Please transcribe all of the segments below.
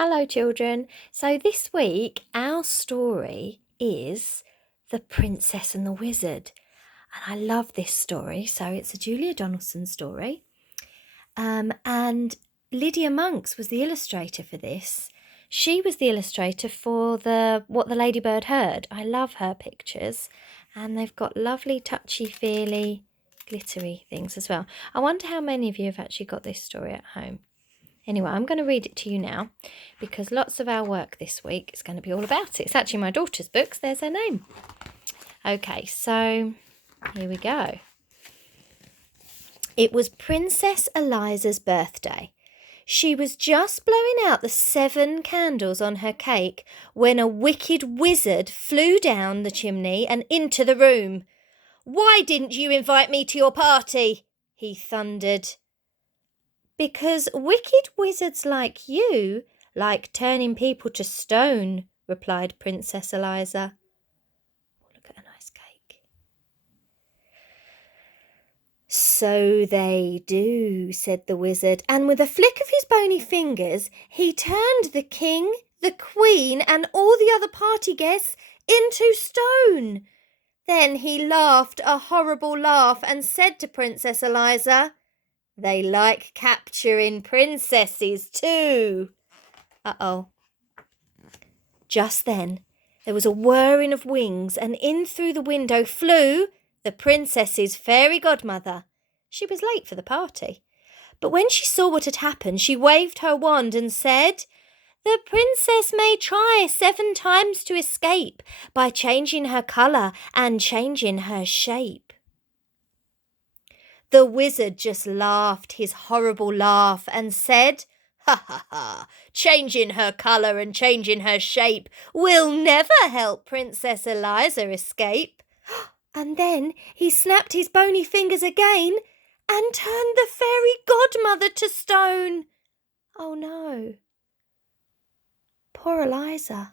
Hello, children. So this week, our story is The Princess and the Wizard. And I love this story. So it's a Julia Donaldson story. And Lydia Monks was the illustrator for this. She was the illustrator for What the Ladybird Heard. I love her pictures. And they've got lovely, touchy-feely, glittery things as well. I wonder how many of you have actually got this story at home. Anyway, I'm going to read it to you now because lots of our work this week is going to be all about it. It's actually my daughter's books. There's her name. Okay, so here we go. It was Princess Eliza's birthday. She was just blowing out the 7 candles on her cake when a wicked wizard flew down the chimney and into the room. "Why didn't you invite me to your party?" he thundered. "Because wicked wizards like you like turning people to stone," replied Princess Eliza. Look at a nice cake. "So they do," said the wizard, and with a flick of his bony fingers, he turned the king, the queen, and all the other party guests into stone. Then he laughed a horrible laugh and said to Princess Eliza, "They like capturing princesses too." Uh-oh. Just then, there was a whirring of wings, and in through the window flew the princess's fairy godmother. She was late for the party. But when she saw what had happened, she waved her wand and said, "The princess may try 7 times to escape by changing her colour and changing her shape." The wizard just laughed his horrible laugh and said, "Ha ha ha, changing her colour and changing her shape will never help Princess Eliza escape." And then he snapped his bony fingers again and turned the fairy godmother to stone. Oh no. Poor Eliza.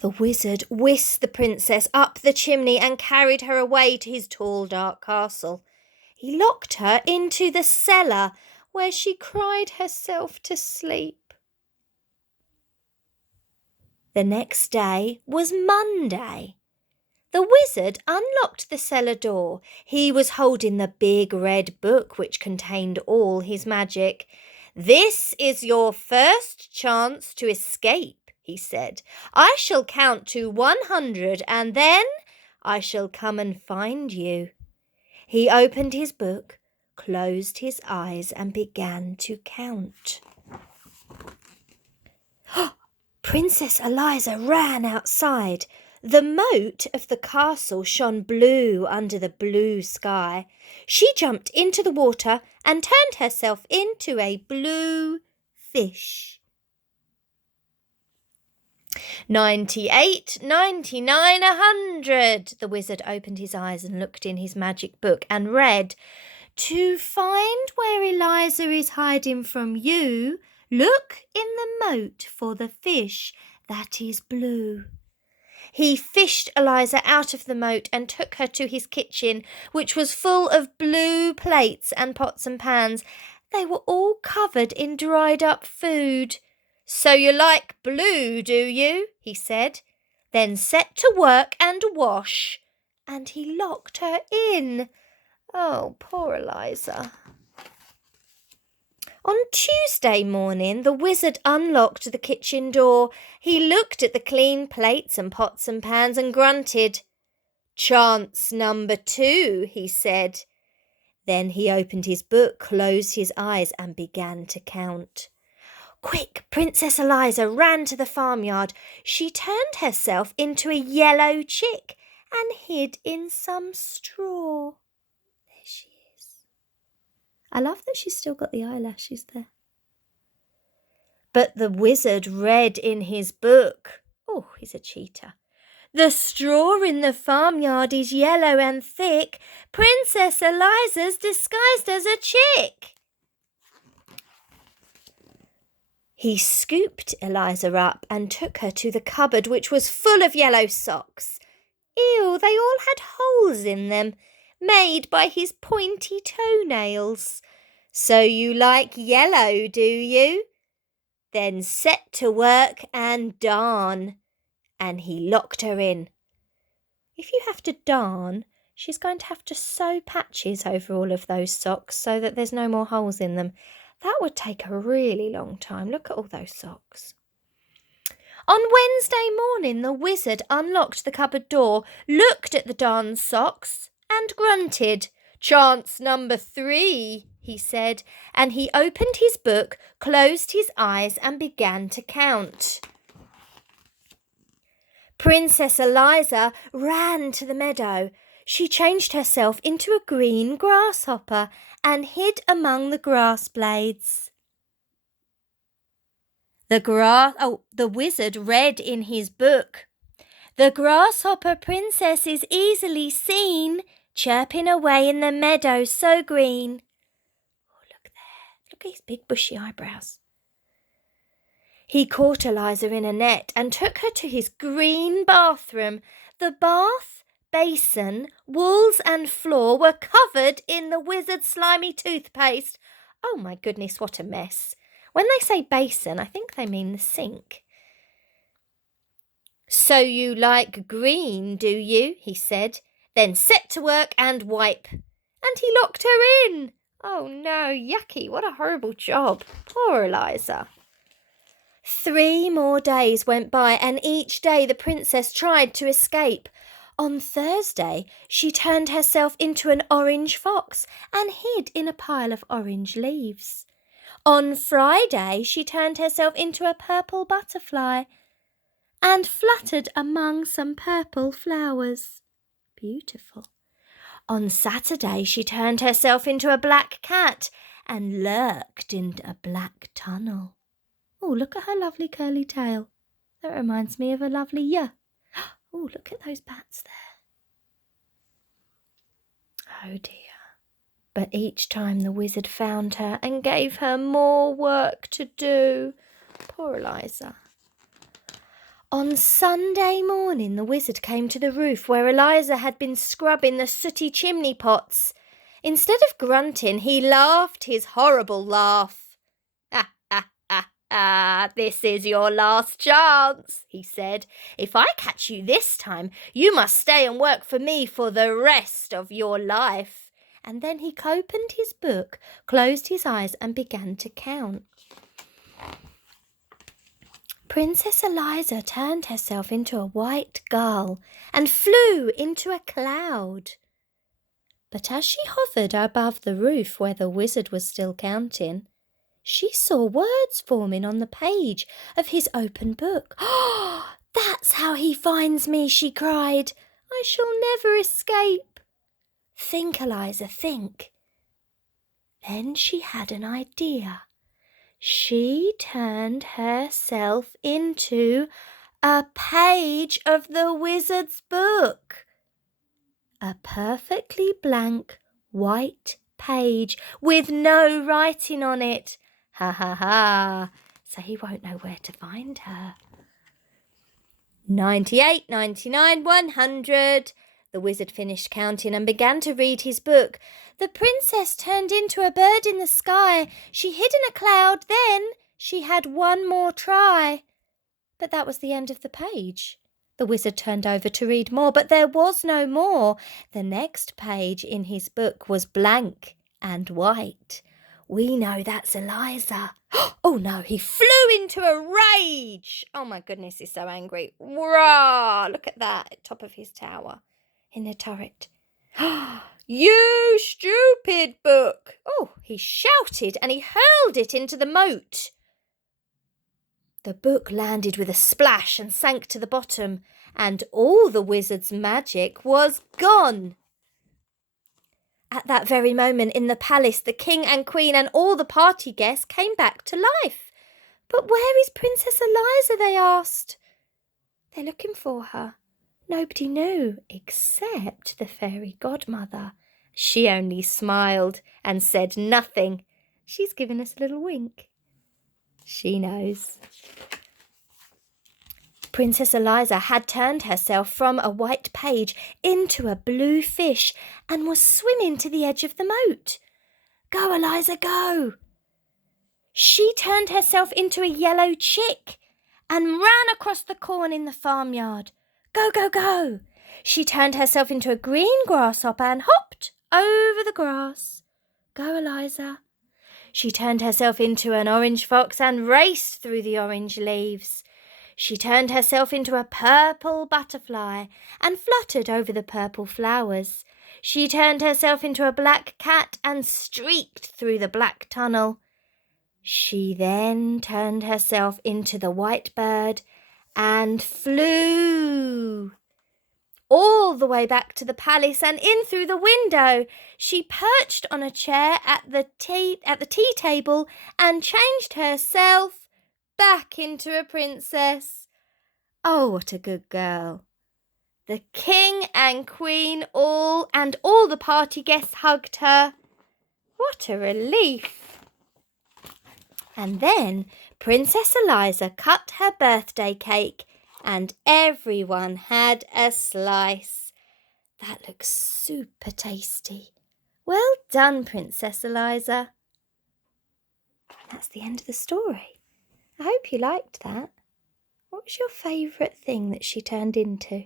The wizard whisked the princess up the chimney and carried her away to his tall, dark castle. He locked her into the cellar, where she cried herself to sleep. The next day was Monday. The wizard unlocked the cellar door. He was holding the big red book which contained all his magic. "This is your first chance to escape," he said. "I shall count to 100 and then I shall come and find you." He opened his book, closed his eyes and began to count. Princess Eliza ran outside. The moat of the castle shone blue under the blue sky. She jumped into the water and turned herself into a blue fish. 98, 99, 100. The wizard opened his eyes and looked in his magic book and read, "To find where Eliza is hiding from you, look in the moat for the fish that is blue." He fished Eliza out of the moat and took her to his kitchen, which was full of blue plates and pots and pans. They were all covered in dried up food. "So you like blue, do you?" he said. "Then set to work and wash." And he locked her in. Oh, poor Eliza. On Tuesday morning, the wizard unlocked the kitchen door. He looked at the clean plates and pots and pans and grunted. "Chance number 2, he said. Then he opened his book, closed his eyes and began to count. Quick, Princess Eliza ran to the farmyard. She turned herself into a yellow chick and hid in some straw. There she is. I love that she's still got the eyelashes there. But the wizard read in his book. Oh, he's a cheater. "The straw in the farmyard is yellow and thick. Princess Eliza's disguised as a chick." He scooped Eliza up and took her to the cupboard, which was full of yellow socks. Ew, they all had holes in them, made by his pointy toenails. So you like yellow, do you? Then set to work and darn. And he locked her in. If you have to darn, she's going to have to sew patches over all of those socks so that there's no more holes in them. That would take a really long time. Look at all those socks. On Wednesday morning, the wizard unlocked the cupboard door, looked at the darned socks, and grunted. "Chance number 3, he said, and he opened his book, closed his eyes, and began to count. Princess Eliza ran to the meadow. She changed herself into a green grasshopper and hid among the grass blades. The wizard read in his book. The grasshopper princess is easily seen, chirping away in the meadow so green. Oh, look there. Look at his big bushy eyebrows. He caught Eliza in a net and took her to his green bathroom. The bath, basin, walls and floor were covered in the wizard's slimy toothpaste. Oh my goodness, what a mess. When they say basin, I think they mean the sink. So you like green, do you? He said. Then set to work and wipe. And he locked her in. Oh no, yucky, what a horrible job. Poor Eliza. 3 more days went by, and each day the princess tried to escape. On Thursday, she turned herself into an orange fox and hid in a pile of orange leaves. On Friday, she turned herself into a purple butterfly and fluttered among some purple flowers. Beautiful. On Saturday, she turned herself into a black cat and lurked in a black tunnel. Oh, look at her lovely curly tail. That reminds me of a lovely Oh, look at those bats there. Oh dear. But each time the wizard found her and gave her more work to do. Poor Eliza. On Sunday morning, the wizard came to the roof where Eliza had been scrubbing the sooty chimney pots. Instead of grunting, he laughed his horrible laugh. This is your last chance, he said. If I catch you this time, you must stay and work for me for the rest of your life. And then he opened his book, closed his eyes, and began to count. Princess Eliza turned herself into a white gull and flew into a cloud. But as she hovered above the roof where the wizard was still counting, she saw words forming on the page of his open book. "Oh, that's how he finds me," she cried. "I shall never escape." Think, Eliza, think. Then she had an idea. She turned herself into a page of the wizard's book. A perfectly blank white page with no writing on it. Ha ha ha. So he won't know where to find her. 98, 99, 100. The wizard finished counting and began to read his book. The princess turned into a bird in the sky. She hid in a cloud. Then she had one more try. But that was the end of the page. The wizard turned over to read more, but there was no more. The next page in his book was blank and white. We know that's Eliza. Oh no, he flew into a rage. Oh my goodness, he's so angry. Rah! Look at that at top of his tower. In the turret. You stupid book! Oh, he shouted and he hurled it into the moat. The book landed with a splash and sank to the bottom, and all the wizard's magic was gone. At that very moment in the palace, the king and queen and all the party guests came back to life. But where is Princess Eliza? They asked. They're looking for her. Nobody knew except the fairy godmother. She only smiled and said nothing. She's given us a little wink. She knows. Princess Eliza had turned herself from a white page into a blue fish and was swimming to the edge of the moat. Go, Eliza, go. She turned herself into a yellow chick and ran across the corn in the farmyard. Go, go, go. She turned herself into a green grasshopper and hopped over the grass. Go, Eliza. She turned herself into an orange fox and raced through the orange leaves. She turned herself into a purple butterfly and fluttered over the purple flowers. She turned herself into a black cat and streaked through the black tunnel. She then turned herself into the white bird and flew all the way back to the palace and in through the window. She perched on a chair at the tea table and changed herself back into a princess. Oh, what a good girl. The king and queen all the party guests hugged her. What a relief. And then Princess Eliza cut her birthday cake and everyone had a slice. That looks super tasty. Well done, Princess Eliza. That's the end of the story. I hope you liked that. What was your favourite thing that she turned into?